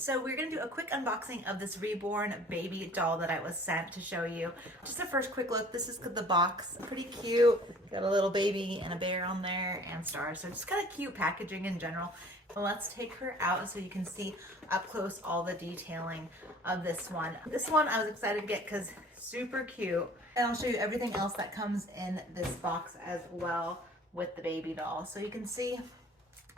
So we're gonna do a quick unboxing of this Reborn baby doll that I was sent to show you. Just a first quick look. This is the box, pretty cute. Got a little baby and a bear on there and stars. So just kind of cute packaging in general. But let's take her out so you can see up close all the detailing of this one. This one I was excited to get because super cute. And I'll show you everything else that comes in this box as well with the baby doll. So you can see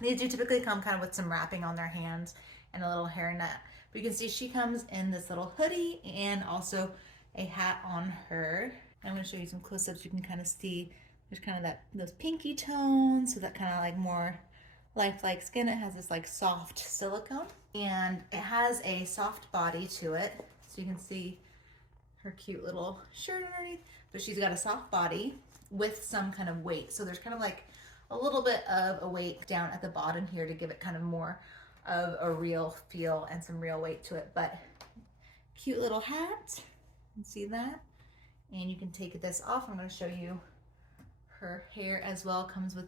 these do typically come kind of with some wrapping on their hands and a little hairnet. But you can see she comes in this little hoodie and also a hat on her. I'm going to show you some close-ups. You can kind of see there's kind of those pinky tones, so that kind of like more lifelike skin. It has this like soft silicone and it has a soft body to it. So you can see her cute little shirt underneath, but she's got a soft body with some kind of weight. So there's kind of like a little bit of a weight down at the bottom here to give it kind of more of a real feel and some real weight to it. But cute little hat, you can see that. And you can take this off. I'm going to show you her hair as well. Comes with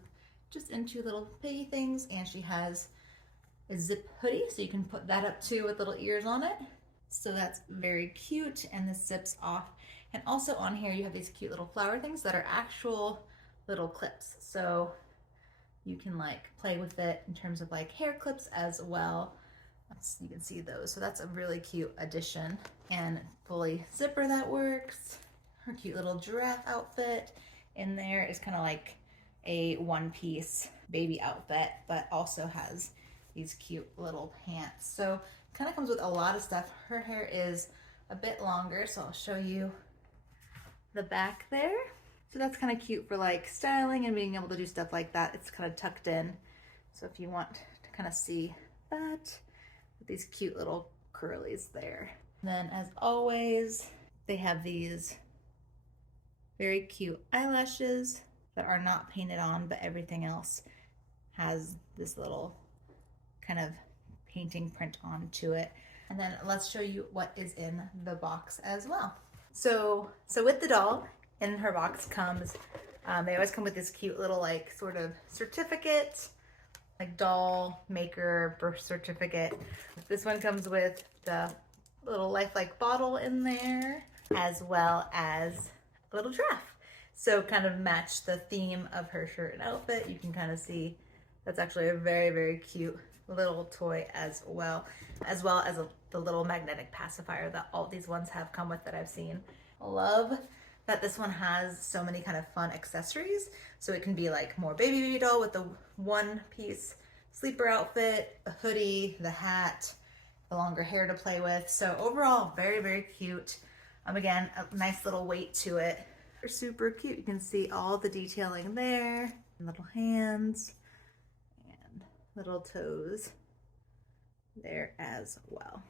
just into little piggy things, and she has a zip hoodie, so you can put that up too with little ears on it. So that's very cute, and this zips off. And also on here you have these cute little flower things that are actual little clips. So you can like play with it in terms of like hair clips as well. You can see those. So that's a really cute addition. And fully zipper that works. Her cute little giraffe outfit in there is kind of like a one-piece baby outfit, but also has these cute little pants. So kind of comes with a lot of stuff. Her hair is a bit longer, so I'll show you the back there. So that's kind of cute for like styling and being able to do stuff like that. It's kind of tucked in. So if you want to kind of see that, with these cute little curlies there. And then as always, they have these very cute eyelashes that are not painted on, but everything else has this little kind of painting print onto it. And then let's show you what is in the box as well. So with the doll, in her box comes, they always come with this cute little like sort of certificate, like doll maker birth certificate. This one comes with the little lifelike bottle in there, as well as a little giraffe. So kind of match the theme of her shirt and outfit. You can kind of see that's actually a very, very cute little toy as well as the little magnetic pacifier that all these ones have come with that I've seen. I love that this one has so many kind of fun accessories. So it can be like more baby doll with the one piece sleeper outfit, a hoodie, the hat, the longer hair to play with. So overall, very, very cute. Again, a nice little weight to it. They're super cute. You can see all the detailing there, little hands and little toes there as well.